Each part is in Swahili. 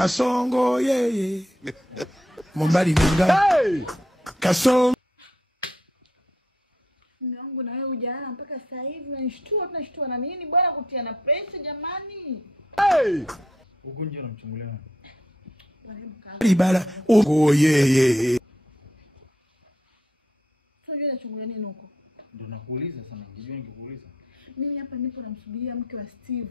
Kasongo yeye. Mombali nanga. Kasongo. Mungu na wewe hujana mpaka sasa hivi unashtua na nini bwana kutia na pressure jamani? Huko nje unamchungulia nani? Ibala. Oh yeye. Sio unachungulia nini huko? Ndio nakuuliza sana, ngijua nikikuuliza. Mimi hapa nipo namsubiria mke wa Steve.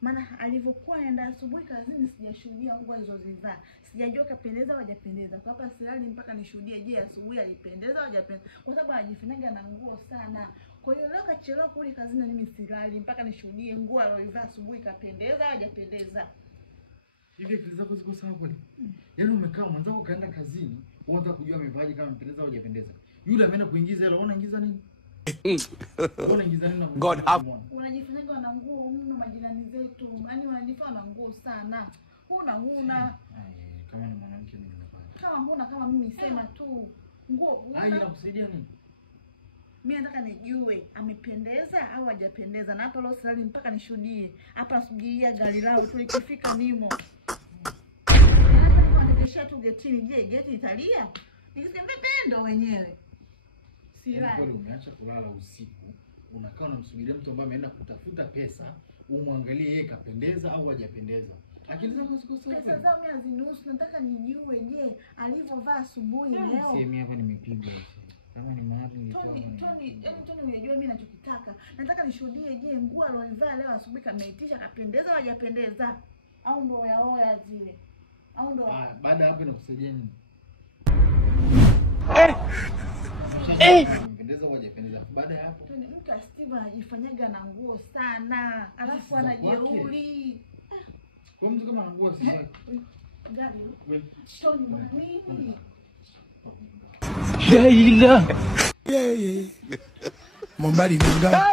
Maana alivyokuwa anaenda asubuhi kazini sijashuhudia nguo alizozivaa. Sijajua kapendeza au hajapendeza. Kwa hapa silali mpaka nishuhudie je asubuhi alipendeza au hajapendeza. Kwa sababu anajifunaga na nguo sana. Kwa hiyo leo kachelewa kule kazini na mimi silali mpaka nishuhudie nguo alizovaa asubuhi kapendeza au hajapendeza. Hivi akili zako ziko sawa kweli? Yaani umekaa mwanzako kaenda kazini, uanza kujua amevaaje kama mpendeza au hajapendeza. Yule ameenda kuingiza hela, unaingiza nini? Unaingiza nini? God have Unajifanyaga na nguo mno majirani zetu. Yaani wananifanya na nguo sana. Huna. Kama ni mwanamke mimi nafanya. Kama huna kama mimi sema tu. Nguo Inakusaidia nini? Mimi nataka nijue amependeza au hajapendeza na hapa leo silali mpaka nishuhudie. Hapa nasubiria gari lao tu likifika nimo. Wanakesha tu getini. Je, geti italia? Nikisema pendo wenyewe. Silali. Wewe umeacha kulala usiku, unakaa unamsubiria mtu ambaye ameenda kutafuta pesa, umwangalie yeye kapendeza au hajapendeza. Akili zako ziko sawa. Pesa zao mimi hazinusu, nataka nijue je alivyovaa asubuhi leo. Sema hapa nimepigwa. Kama ni mahali ni Tony unajua mimi ninachokitaka. Nataka nishuhudie je nguo aliyovaa leo asubuhi kameitisha kapendeza au hajapendeza? Au ndo yaoya zile? Au ndo baada hapo inakusaidia nini? Mpendeza au hajapendeza? Baada ya hapo Tony mke Steve anajifanyaga na nguo sana. Alafu anajeuri. Kwa mtu kama nguo si yake. Gari. Tony bwana nini? Sheila. Yeye. Mombali nanga.